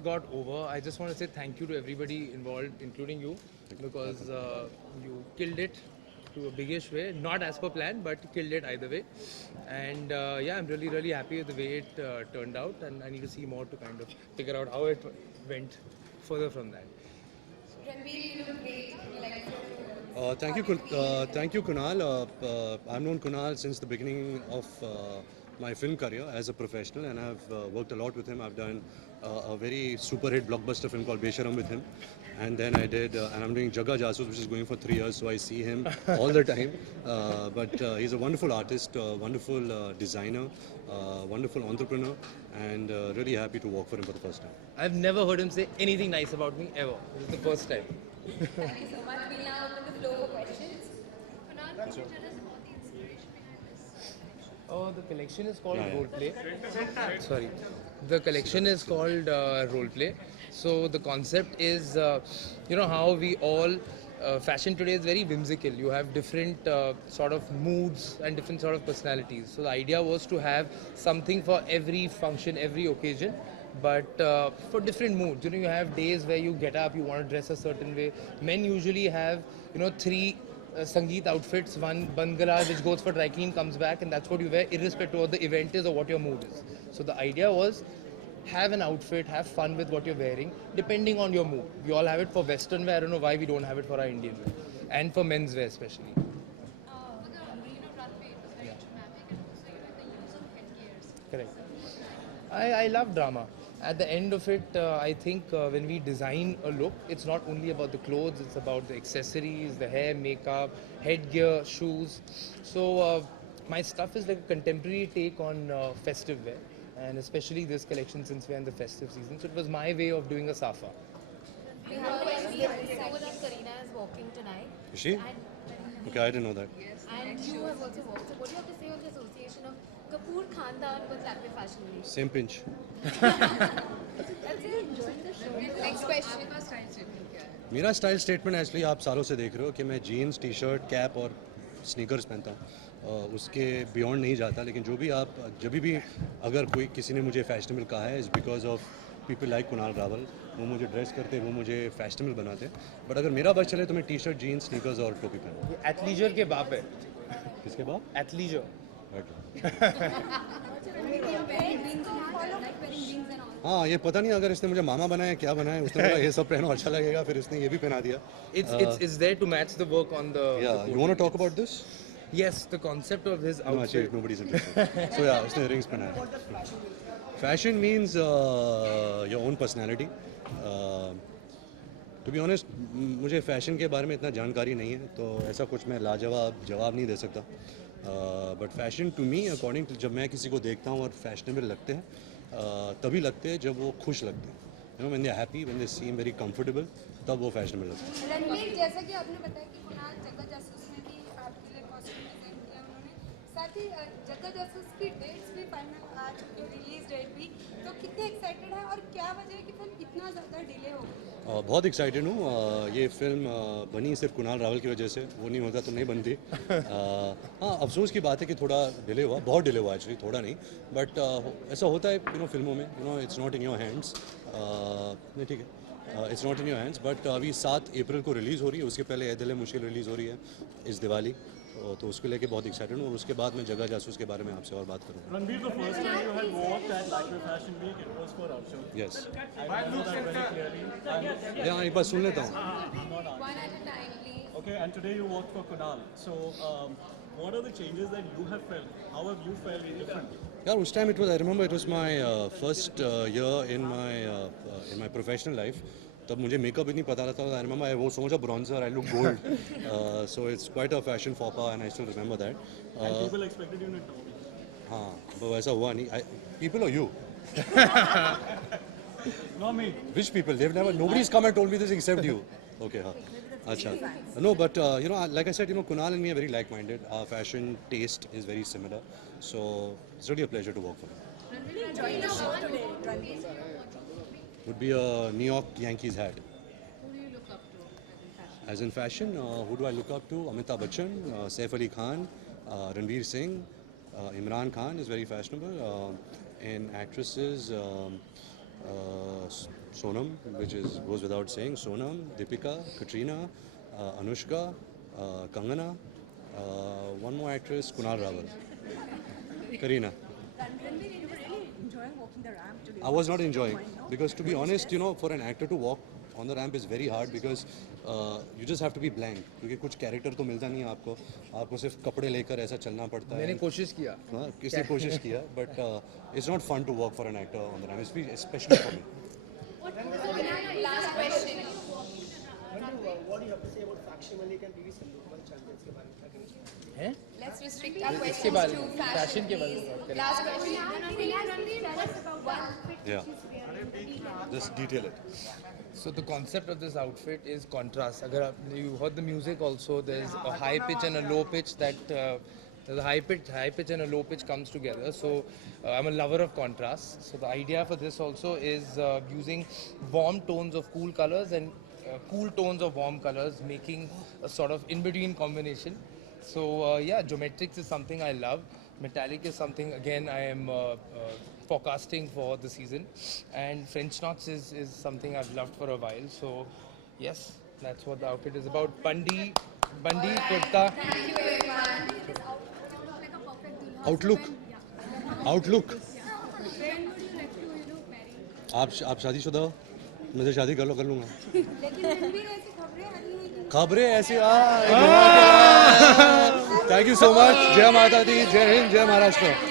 just got over. I just want to say thank you to everybody involved, including you, because you killed it to a biggish way. Not as per plan, but killed it either way. And yeah, I'm really, really happy with the way it turned out, and I need to see more to kind of figure out how it went further from that. Ranveer, you look great. Like, Thank you, Kunal. I've known Kunal since the beginning of my film career as a professional, and I've worked a lot with him. I've done a very super hit blockbuster film called Besharam with him, and then and I'm doing Jaga Jasoos, which is going for 3 years, so I see him all the time. But he's a wonderful artist, wonderful designer, wonderful entrepreneur, and really happy to work for him for the first time. I've never heard him say anything nice about me ever. This is the first time. thank you so much. We'll now open the floor for questions. Kunal, could you tell us about the inspiration behind this? Oh, the collection is called Yeah. Roleplay. Sorry. The collection is called Roleplay. So the concept is, you know, how we all, fashion today is very whimsical. You have different sort of moods and different sort of personalities. So the idea was to have something for every function, every occasion. But for different moods, you know, you have days where you get up, you want to dress a certain way. Men usually have, you know, three Sangeet outfits, one Bangala which goes for dry clean, comes back, and that's what you wear irrespective of the event is or what your mood is. So the idea was have an outfit, have fun with what you're wearing, depending on your mood. We all have it for Western wear. I don't know why we don't have it for our Indian wear, and for men's wear especially. For the runway, it was very dramatic and also the use of headgears. Correct. I love drama. At the end of it, I think when we design a look, it's not only about the clothes, it's about the accessories, the hair, makeup, headgear, shoes. So my stuff is like a contemporary take on festive wear, and especially this collection since we're in the festive season. So it was my way of doing a safa. We have a episode that Kareena is walking tonight. Is she? Okay, I didn't know that. And you have also walked. So what do you have to say on the association of Kapoor Khandan with Lakme Fashion Week? Same pinch. That's it. Enjoying the show. Next question. मेरा style statement actually आप सालों से देख रहे हो कि मैं jeans T shirt cap और स्नीकर्स पहनता हूँ, उसके बियॉन्ड नहीं जाता. लेकिन जो भी आप जब भी अगर कोई किसी ने मुझे फैशनेबल कहा है is because of people like Kunal Rawal. वो मुझे ड्रेस करते, वो मुझे फैशनेबल बनाते. बट अगर मेरा बस चले तो मैं टी शर्ट जीन्स स्नीकर्स और टोपी पहनूँ. एथलीजर के बाप है. किसके बाद? एथलीजर. हाँ, ये पता नहीं अगर इसने मुझे मामा बनाया क्या बनाया. उसने बोला ये सब पहनो अच्छा लगेगा, फिर इसने ये भी पहना दिया. It's there to match the work on the. Yeah, you want to talk about this? Yes, the concept of his No, actually, outfit. nobody's interested. So yeah, उसने rings पहनाया. Fashion means your own personality. To be honest, मुझे fashion के बारे में इतना जानकारी नहीं है, तो ऐसा कुछ मैं लाजवाब जवाब नहीं दे सकता. But fashion to me according to, जब मैं किसी को देखता हूँ और फैशनेबल लगते हैं, तभी लगते हैं जब वो खुश लगते हैं. You know, when they are happy, when they seem very comfortable, तब वो फैशनेबल लगते हैं. रणवीर, जैसा कि आपने बताया कि कुणाल जग्गा जासूस में भी आपके लिए कॉस्ट्यूम डिजाइन किया उन्होंने, साथ ही जग्गा जासूस की डेट्स भी फाइनल आ चुकी है, रिलीज डेट भी. तो कितने एक्साइटेड हैं और क्या वजह है कि फिल्म इतना ज़्यादा डिले हो गई? बहुत एक्साइटेड हूँ. ये फिल्म बनी सिर्फ कुणाल रावल की वजह से. वो नहीं होता तो नहीं बनती. हाँ, अफसोस की बात है कि थोड़ा डिले हुआ, बहुत डिले हुआ एक्चुअली, थोड़ा नहीं. बट ऐसा होता है यू नो फिल्मों में. You know, it's not in your hands. नहीं, ठीक है, it's not in your hands. But अभी 7 अप्रैल को रिलीज़ हो रही है. उसके पहले ए दिल है मुश्किल रिलीज़ हो रही है इस दिवाली. तो उसको लेके बहुत एक्साइटेड हूँ. और उसके बाद मैं जगह जासूस के बारे में आपसे और बात करूँगा. Ranveer, the first time you had walked at Lakme Fashion Week, it was for our show. Yes, I know that very clearly. And, यहाँ एक बार सुन लेता हूँ. One at a time, please. okay, and today you walked for Kunal. So, what are the changes that you have felt? How have you felt differently? यार उस time I remember it was my first year in my professional life. तब मुझे makeup भी नहीं पता था. I remember I wore so much of bronzer, I look gold. So it's quite a fashion faux pas and I still remember that. And people expected you in a towel. हाँ, but वैसा हुआ नहीं. People or you? Not me. Which people? Nobody's come and told me this except you. Okay, हाँ. अच्छा. No, but you know, like I said, you know, Kunal and me are very like-minded. Our fashion taste is very similar. So it's really a pleasure to work for him. Would be a New York Yankees hat. Who do you look up to As in fashion, who do I look up to? Amitabh Bachchan, Saif Ali Khan, Ranveer Singh, Imran Khan is very fashionable. In actresses, Sonam, which goes without saying. Sonam, Deepika, Katrina, Anushka, Kangana, one more actress, Kunal Rawal, Kareena. Ranveer, you were really enjoying walking the ramp today. I was not enjoying because, to be honest, you know, for an actor to walk on the ramp is very hard because you just have to be blank. क्योंकि कुछ character तो मिलता नहीं है आपको सिर्फ कपड़े लेकर ऐसा चलना पड़ता है. मैंने कोशिश किया. हाँ, किसने कोशिश किया, but it's not fun to walk for an actor on the ramp, especially for me. Last question. What do you have to say about facsimile and PV Sindhu World Champions के बारे में क्या कहना चाहिए? हैं? Let's restrict our इसके questions बारे to में, fashion. fashion के बारे में बात करें. Last question. Yeah. Just detail it. So the concept of this outfit is contrast. अगर you heard the music also, there's a high pitch and a low pitch that there's a high pitch and a low pitch comes together. So I'm a lover of contrast. So the idea for this also is using warm tones of cool colors and cool tones of warm colors, making a sort of in-between combination. So yeah, geometrics is something I love. Metallic is something again I am forecasting for the season, and French knots is something I've loved for a while. So yes, that's what the outfit is about. Bandi kurta. Outlook. आप शादीशुदा हो? मुझे शादी कर लूँगा. लेकिन रणवीर ऐसी खबरें आ रही हैं कि खबरें ऐसी थैंक यू सो मच. जय माता दी, जय हिंद, जय महाराष्ट्र.